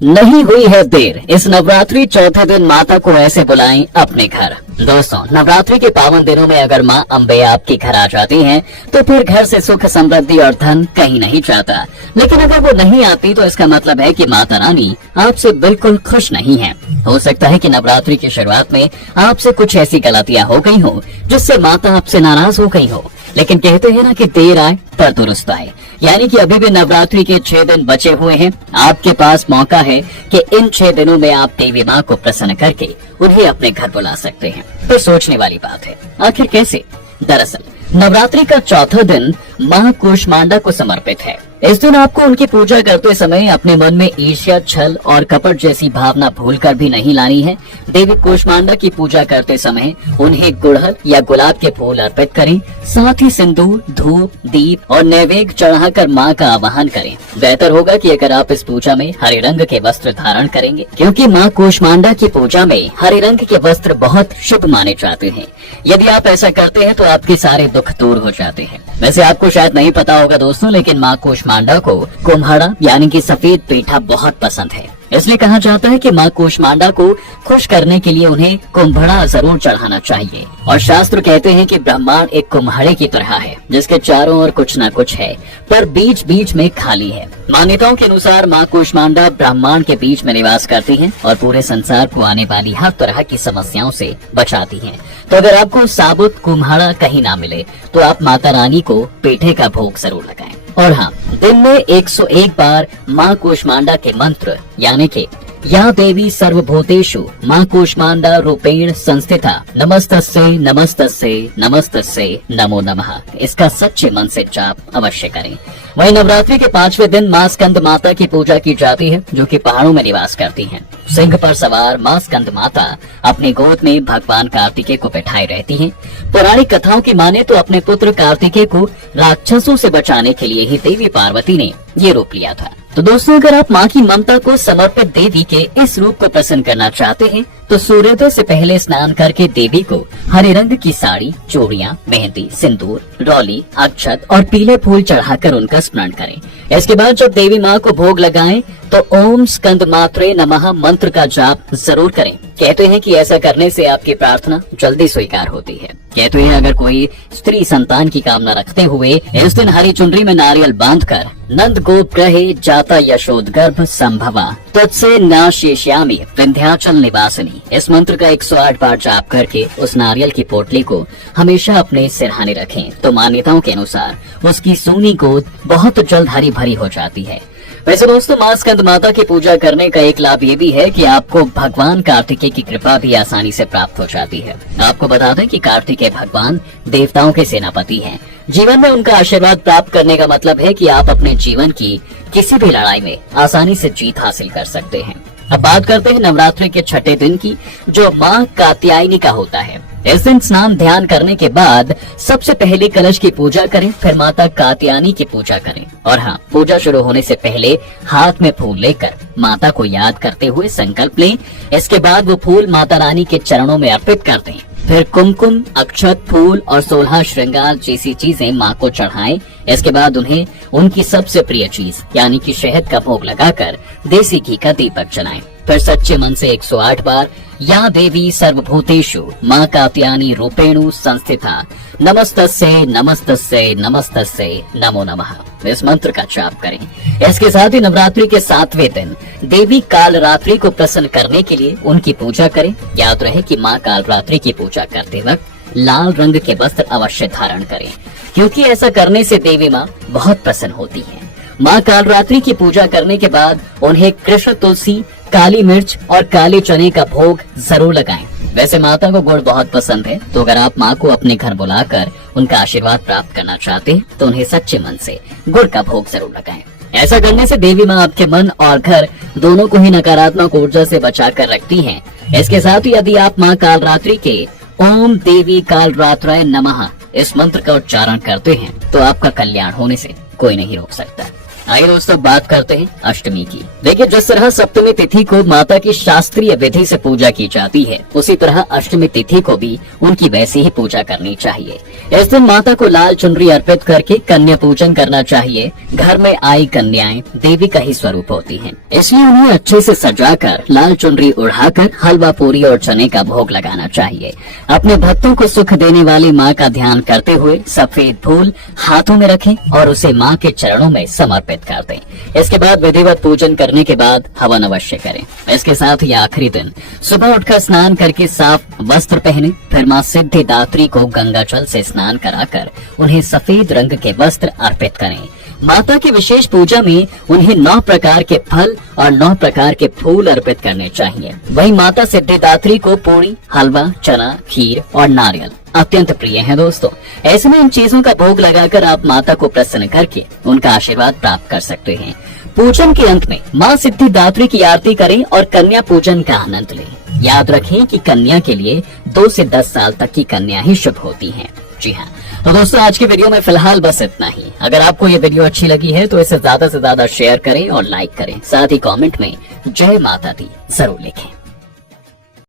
नहीं हुई है देर, इस नवरात्रि चौथे दिन माता को ऐसे बुलाएं अपने घर। दोस्तों, नवरात्रि के पावन दिनों में अगर माँ अम्बे आपके घर आ जाती हैं, तो फिर घर से सुख, समृद्धि और धन कहीं नहीं जाता। लेकिन अगर वो नहीं आती तो इसका मतलब है कि माता रानी आपसे बिल्कुल खुश नहीं है। हो सकता है कि नवरात्रि की शुरुआत में आपसे कुछ ऐसी गलतियाँ हो गई हो जिससे माता आपसे नाराज हो गई हो। लेकिन कहते हैं ना कि देर आए पर दुरुस्त आए, यानी कि अभी भी नवरात्रि के 6 दिन बचे हुए हैं। आपके पास मौका है कि इन 6 दिनों में आप देवी माँ को प्रसन्न करके उन्हें अपने घर बुला सकते हैं। तो सोचने वाली बात है, आखिर कैसे? दरअसल नवरात्रि का चौथा दिन माँ कूष्मांडा को समर्पित है। इस दिन आपको उनकी पूजा करते समय अपने मन में ईर्ष्या, छल और कपट जैसी भावना भूलकर भी नहीं लानी है। देवी कूष्मांडा की पूजा करते समय उन्हें गुड़हल या गुलाब के फूल अर्पित करें। साथ ही सिंदूर, धूप, दीप और नैवेद्य चढ़ाकर माँ का आवाहन करें। बेहतर होगा कि अगर आप इस पूजा में हरे रंग के वस्त्र धारण करेंगे, क्योंकि माँ कूष्मांडा की पूजा में हरे रंग के वस्त्र बहुत शुभ माने जाते हैं। यदि आप ऐसा करते हैं तो आपके सारे दुख दूर हो जाते हैं। वैसे आपको शायद नहीं पता होगा दोस्तों, लेकिन माँ कूष्मांडा को कुम्हाड़ा यानी कि सफेद पेठा बहुत पसंद है। इसलिए कहा जाता है कि माँ कूष्मांडा को खुश करने के लिए उन्हें कुम्हाड़ा जरूर चढ़ाना चाहिए। और शास्त्र कहते हैं कि ब्रह्मांड एक कुम्हाड़े की तरह है, जिसके चारों ओर कुछ न कुछ है, पर बीच बीच में खाली है। मान्यताओं के अनुसार माँ कूष्मांडा ब्रह्मांड के बीच में निवास करती हैं और पूरे संसार को आने वाली हर तरह की समस्याओं से बचाती हैं। तो अगर आपको साबुत कुम्हाड़ा कहीं ना मिले तो आप माता रानी को पेठे का भोग जरूर लगाएं। और हाँ, दिन में 101 बार माँ कूष्मांडा के मंत्र यानी कि या देवी सर्वभूतेषु माँ कूष्मांडा रूपेण संस्थिता नमस्तस्यै नमस्तस्यै नमस्तस्यै नमो नमः, इसका सच्चे मन से जाप अवश्य करें। वहीं नवरात्रि के 5वें दिन माँ स्कंद माता की पूजा की जाती है, जो कि पहाड़ों में निवास करती हैं। सिंह पर सवार माँ स्कंद माता अपनी गोद में भगवान कार्तिकेय को बैठाए रहती हैं। पौराणिक कथाओं की माने तो अपने पुत्र कार्तिकेय को राक्षसों से बचाने के लिए ही देवी पार्वती ने ये रूप लिया था। तो दोस्तों, अगर आप माँ की ममता को समर्पित देवी के इस रूप को प्रसन्न करना चाहते हैं तो सूर्योदय से पहले स्नान करके देवी को हरे रंग की साड़ी, चूड़ियाँ, मेहंदी, सिंदूर, रौली, अक्षत और पीले फूल चढ़ाकर उनका स्मरण करें। इसके बाद जब देवी माँ को भोग लगाएं तो ओम स्कंद मात्रे नमः मंत्र का जाप जरूर करें। कहते हैं कि ऐसा करने से आपकी प्रार्थना जल्दी स्वीकार होती है। कहते हैं अगर कोई स्त्री संतान की कामना रखते हुए इस दिन हरी चुनरी में नारियल बांधकर नंद गोप ग्रहे जाता यशोदगर्भ संभवा तुझसे न शेष्यामि विंध्याचल निवासिनी, इस मंत्र का 108 बार जाप करके उस नारियल की पोटली को हमेशा अपने सिरहाने रखें तो मान्यताओं के अनुसार उसकी सोनी गोद बहुत जल्द हरी भरी हो जाती है। वैसे दोस्तों, माँ स्कंद माता की पूजा करने का एक लाभ ये भी है कि आपको भगवान कार्तिकेय की कृपा भी आसानी से प्राप्त हो जाती है। आपको बता दें कि कार्तिकेय भगवान देवताओं के सेनापति हैं। जीवन में उनका आशीर्वाद प्राप्त करने का मतलब है कि आप अपने जीवन की किसी भी लड़ाई में आसानी से जीत हासिल कर सकते हैं। अब बात करते हैं नवरात्रि के 6ठे दिन की, जो माँ कात्यायनी का होता है। इस दिन स्नान ध्यान करने के बाद सबसे पहले कलश की पूजा करें, फिर माता कात्यायनी की पूजा करें। और हाँ, पूजा शुरू होने से पहले हाथ में फूल लेकर माता को याद करते हुए संकल्प लें। इसके बाद वो फूल माता रानी के चरणों में अर्पित कर दें। फिर कुमकुम, अक्षत, फूल और 16 श्रृंगार जैसी चीजें माँ को चढ़ाएं। इसके बाद उन्हें उनकी सबसे प्रिय चीज यानी कि शहद का भोग लगाकर देसी घी का दीपक जलाएं। फिर सच्चे मन से 108 बार या देवी सर्वभूतेषु माँ कात्यायनी रूपेणु संस्थिता नमस्तस्यै नमस्तस्यै नमस्तस्यै नमो नमः, इस मंत्र का जाप करें। इसके साथ ही नवरात्रि के 7वें दिन देवी कालरात्रि को प्रसन्न करने के लिए उनकी पूजा करें। याद रहे कि माँ कालरात्रि की पूजा करते वक्त लाल रंग के वस्त्र अवश्य धारण करें, क्योंकि ऐसा करने से देवी माँ बहुत प्रसन्न होती है। माँ कालरात्रि की पूजा करने के बाद उन्हें कृष्ण तुलसी, काली मिर्च और काले चने का भोग जरूर लगाएं। वैसे माता को गुड़ बहुत पसंद है, तो अगर आप माँ को अपने घर बुलाकर उनका आशीर्वाद प्राप्त करना चाहते हैं तो उन्हें सच्चे मन से गुड़ का भोग जरूर लगाएं। ऐसा करने से देवी माँ आपके मन और घर दोनों को ही नकारात्मक ऊर्जा से बचा कर रखती हैं। इसके साथ ही यदि आप माँ कालरात्रि के ओम देवी कालरात्राय नमः इस मंत्र का उच्चारण करते हैं तो आपका कल्याण होने से कोई नहीं रोक सकता। आइए दोस्तों बात करते हैं अष्टमी की। देखिए, जिस तरह सप्तमी तिथि को माता की शास्त्रीय विधि से पूजा की जाती है, उसी तरह अष्टमी तिथि को भी उनकी वैसी ही पूजा करनी चाहिए। इस दिन माता को लाल चुनरी अर्पित करके कन्या पूजन करना चाहिए। घर में आई कन्याएं देवी का ही स्वरूप होती हैं, इसलिए उन्हें अच्छे से सजाकर लाल चुनरी उड़ाकर हलवा, पूरी और चने का भोग लगाना चाहिए। अपने भक्तों को सुख देने वाली माँ का ध्यान करते हुए सफेद फूल हाथों में रखें और उसे माँ के चरणों में समर्पित कर दें। इसके बाद विधिवत पूजन करने के बाद हवन अवश्य करें। इसके साथ ही आखिरी दिन सुबह उठकर स्नान करके साफ वस्त्र पहने, फिर माँ सिद्धिदात्री को गंगा जल से स्नान कराकर उन्हें सफेद रंग के वस्त्र अर्पित करें। माता की विशेष पूजा में उन्हें 9 प्रकार के फल और 9 प्रकार के फूल अर्पित करने चाहिए। वहीं माता सिद्धिदात्री को पूरी, हलवा, चना, खीर और नारियल अत्यंत प्रिय है दोस्तों। ऐसे में इन चीजों का भोग लगाकर आप माता को प्रसन्न करके उनका आशीर्वाद प्राप्त कर सकते हैं। पूजन के अंत में माँ सिद्धिदात्री की आरती करें और कन्या पूजन का आनंद लें। याद रखें कि कन्या के लिए 2 से 10 साल तक की कन्या ही शुभ होती है। जी हाँ, तो दोस्तों आज की वीडियो में फिलहाल बस इतना ही। अगर आपको ये वीडियो अच्छी लगी है तो इसे ज्यादा से ज्यादा शेयर करें और लाइक करें। साथ ही कमेंट में जय माता दी जरूर लिखें।